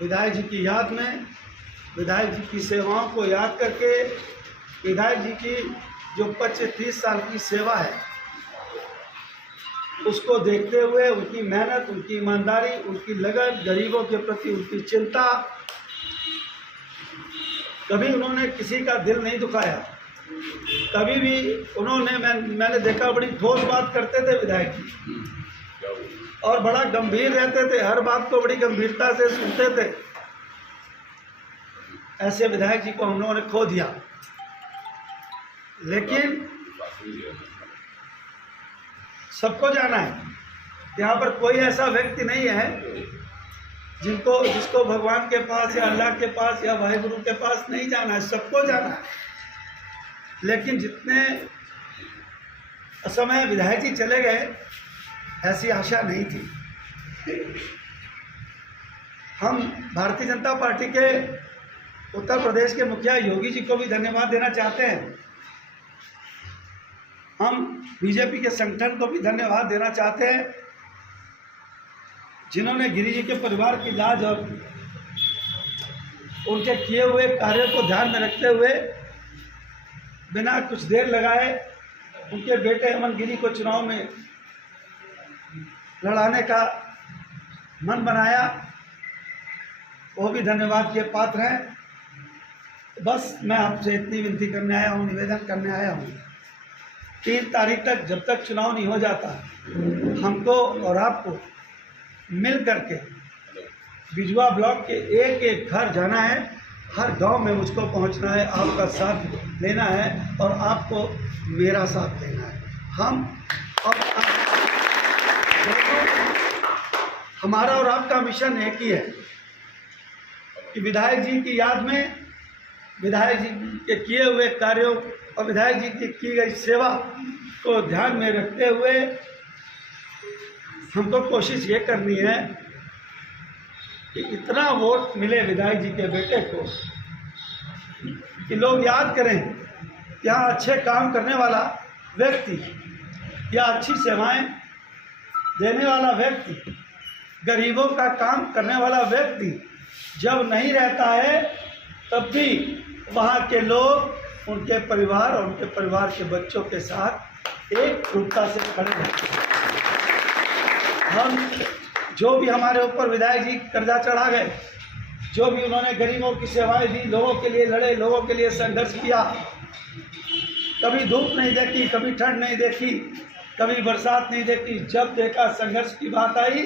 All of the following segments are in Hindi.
विधायक जी की याद में, विधायक जी की सेवाओं को याद करके, विधायक जी की जो 25-30 साल की सेवा है उसको देखते हुए, उनकी मेहनत, उनकी ईमानदारी, उनकी लगन, गरीबों के प्रति उनकी चिंता, कभी उन्होंने किसी का दिल नहीं दुखाया। कभी भी उन्होंने, मैंने देखा बड़ी ठोस बात करते थे विधायक जी, और बड़ा गंभीर रहते थे, हर बात को बड़ी गंभीरता से सुनते थे। ऐसे विधायक जी को हम लोगों ने खो दिया। लेकिन सबको जाना है, यहाँ पर कोई ऐसा व्यक्ति नहीं है जिसको भगवान के पास या अल्लाह के पास या वाहिगुरु के पास नहीं जाना है, सबको जाना है। लेकिन जितने समय विधायक जी चले गए, ऐसी आशा नहीं थी। हम भारतीय जनता पार्टी के उत्तर प्रदेश के मुखिया योगी जी को भी धन्यवाद देना चाहते हैं। हम बीजेपी के संगठन को भी धन्यवाद देना चाहते हैं, जिन्होंने गिरी जी के परिवार की लाज और उनके किए हुए कार्यों को ध्यान में रखते हुए बिना कुछ देर लगाए उनके बेटे अमन गिरी को चुनाव में लड़ाने का मन बनाया। वो भी धन्यवाद के पात्र हैं। बस मैं आपसे इतनी विनती करने आया हूँ, निवेदन करने आया हूँ, 3 तारीख तक जब तक चुनाव नहीं हो जाता, हमको और आपको मिल करके बिजवा ब्लॉक के एक एक घर जाना है, हर गांव में मुझको पहुंचना है, आपका साथ लेना है और आपको मेरा साथ देना है। हम और आप, हमारा और आपका मिशन एक ही है कि विधायक जी की याद में, विधायक जी के किए हुए कार्यों और विधायक जी की गई सेवा को ध्यान में रखते हुए हमको कोशिश ये करनी है कि इतना वोट मिले विधायक जी के बेटे को कि लोग याद करें, यहाँ अच्छे काम करने वाला व्यक्ति या अच्छी सेवाएं देने वाला व्यक्ति, गरीबों का काम करने वाला व्यक्ति जब नहीं रहता है तब भी वहाँ के लोग उनके परिवार और उनके परिवार के बच्चों के साथ एकजुटता से खड़े रहते हैं। हम जो भी हमारे ऊपर विधायक जी कर्जा चढ़ा गए, जो भी उन्होंने गरीबों की सेवाएं दी, लोगों के लिए लड़े, लोगों के लिए संघर्ष किया, कभी धूप नहीं देखी, कभी ठंड नहीं देखी, कभी बरसात नहीं देखी, जब देखा संघर्ष की बात आई,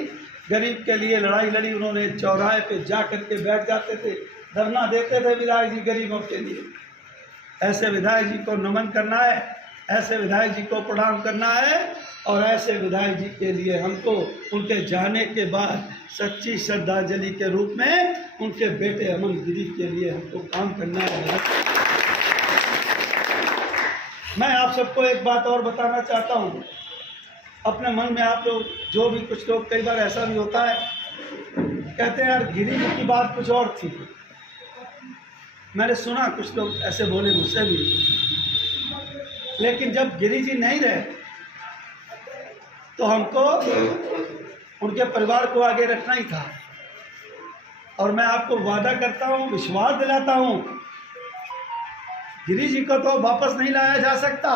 गरीब के लिए लड़ाई लड़ी। उन्होंने चौराहे पे जा करके बैठ जाते थे, धरना देते थे विधायक जी गरीबों के लिए। ऐसे विधायक जी को नमन करना है, ऐसे विधायक जी को प्रणाम करना है और ऐसे विधायक जी के लिए हमको उनके जाने के बाद सच्ची श्रद्धांजलि के रूप में उनके बेटे अमन गिरी के लिए हमको काम करना है। मैं आप सबको एक बात और बताना चाहता हूँ। अपने मन में आप लोग, जो भी कुछ लोग, कई बार ऐसा भी होता है, कहते हैं यार गिरी जी की बात कुछ और थी। मैंने सुना कुछ लोग ऐसे बोले मुझसे भी, लेकिन जब गिरी जी नहीं रहे तो हमको उनके परिवार को आगे रखना ही था। और मैं आपको वादा करता हूँ, विश्वास दिलाता हूँ, गिरी जी को तो वापस नहीं लाया जा सकता,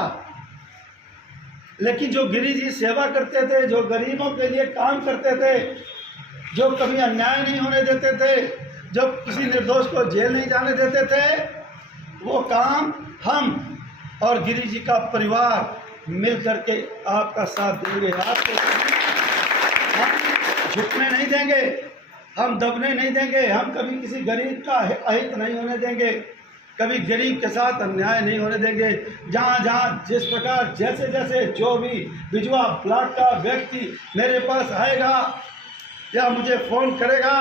लेकिन जो गिरी जी सेवा करते थे, जो गरीबों के लिए काम करते थे, जो कभी अन्याय नहीं होने देते थे, जो किसी निर्दोष को जेल नहीं जाने देते थे, वो काम हम और गिरी जी का परिवार मिल करके आपका साथ देंगे। आपको हम झुकने नहीं देंगे, हम दबने नहीं देंगे, हम कभी किसी गरीब का अहित नहीं होने देंगे, कभी गरीब के साथ अन्याय नहीं होने देंगे। जहाँ जहाँ जिस प्रकार जैसे जैसे जो भी बिजवा ब्लॉक का व्यक्ति मेरे पास आएगा या मुझे फ़ोन करेगा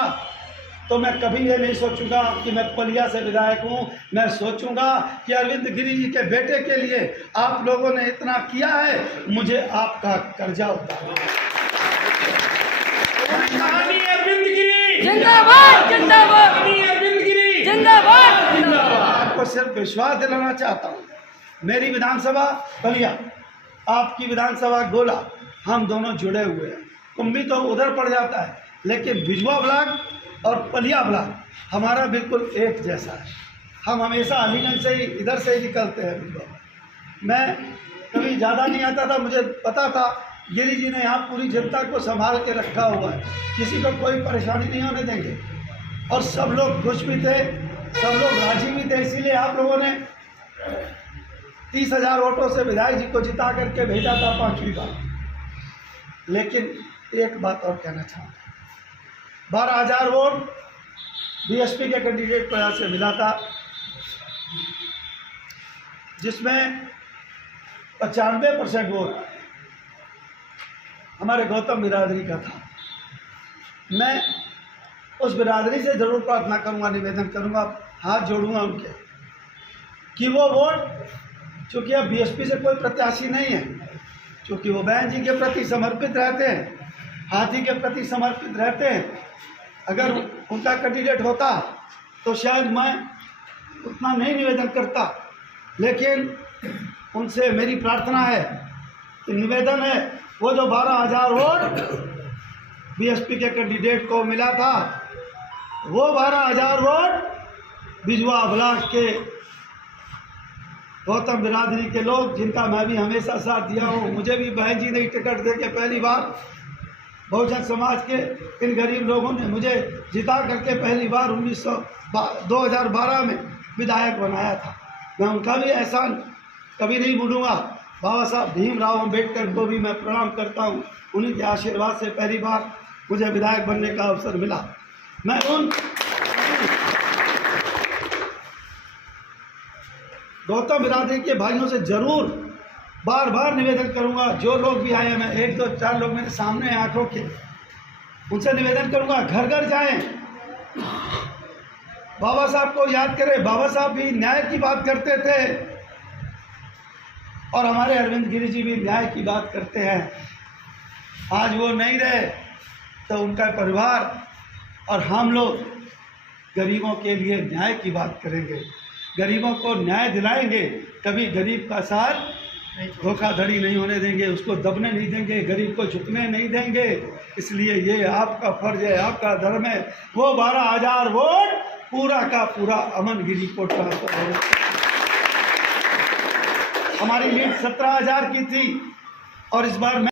तो मैं कभी ये नहीं सोचूंगा कि मैं पलिया से विधायक हूँ। मैं सोचूंगा कि अरविंद गिरी जी के बेटे के लिए आप लोगों ने इतना किया है, मुझे आपका कर्जा उतारना है। जिंदाबाद जिंदाबाद जिंदाबाद। आपको सिर्फ विश्वास दिलाना चाहता हूँ, मेरी विधानसभा बलिया, आपकी विधानसभा गोला, हम दोनों जुड़े हुए हैं। कुंभी तो उधर पड़ जाता है, लेकिन बिजवा ब्लॉक और पलिया ब्लॉक हमारा बिल्कुल एक जैसा है। हम हमेशा अलीगंज से ही इधर से ही निकलते हैं। बिल्कुल मैं कभी ज़्यादा नहीं आता था, मुझे पता था गिरी जी ने यहाँ पूरी जनता को संभाल के रखा हुआ है, किसी को कोई परेशानी नहीं होने देंगे। और सब लोग खुश भी थे, सब लोग राजी भी थे, इसीलिए आप लोगों ने 30,000 वोटों से विधायक जी को जिता करके भेजा था 5वीं बार। लेकिन एक बात और कहना चाहूँगा, 12,000 वोट बीएसपी के कैंडिडेट को यहाँ से मिला था, जिसमें 95% वोट हमारे गौतम बिरादरी का था। मैं उस बिरादरी से ज़रूर प्रार्थना करूंगा, निवेदन करूंगा, हाथ जोड़ूंगा उनके कि वो वोट, चूँकि अब बीएसपी से कोई प्रत्याशी नहीं है, चूँकि वो बहन जी के प्रति समर्पित रहते हैं, हाथी के प्रति समर्पित रहते हैं, अगर उनका कैंडिडेट होता तो शायद मैं उतना नहीं निवेदन करता। लेकिन उनसे मेरी प्रार्थना है, कि निवेदन है, वो जो 12,000 वोट बीएसपी के कैंडिडेट को मिला था, वो 12,000 वोट बिजवा ब्लॉक के गौतम बिरादरी के लोग, जिनका मैं भी हमेशा साथ दिया हूँ, मुझे भी बहन जी ने टिकट दे के पहली बार बहुजन समाज के इन गरीब लोगों ने मुझे जिता करके पहली बार 2012 में विधायक बनाया था। मैं उनका भी एहसान कभी नहीं भूलूंगा। बाबा साहब भीमराव अम्बेडकर को भी मैं प्रणाम करता हूँ, उन्हीं के आशीर्वाद से पहली बार मुझे विधायक बनने का अवसर मिला। मैं उन गौतम बिरादरी के भाइयों से ज़रूर बार बार निवेदन करूंगा, जो लोग भी आए हैं, मैं 1 2 4 लोग मेरे सामने हैं आंखों के, उनसे निवेदन करूंगा, घर घर जाएं, बाबा साहब को याद करें। बाबा साहब भी न्याय की बात करते थे और हमारे अरविंद गिरी जी भी न्याय की बात करते हैं। आज वो नहीं रहे तो उनका परिवार और हम लोग गरीबों के लिए न्याय की बात करेंगे, गरीबों को न्याय दिलाएंगे, कभी गरीब का साथ धोखाधड़ी नहीं होने देंगे, उसको दबने नहीं देंगे, गरीब को झुकने नहीं देंगे। इसलिए ये आपका फर्ज है, आपका धर्म है। वो 12,000 वोट पूरा का पूरा अमन गिरी को ट्रांसफर हो। हमारी लीड 17,000 की थी और इस बार मैं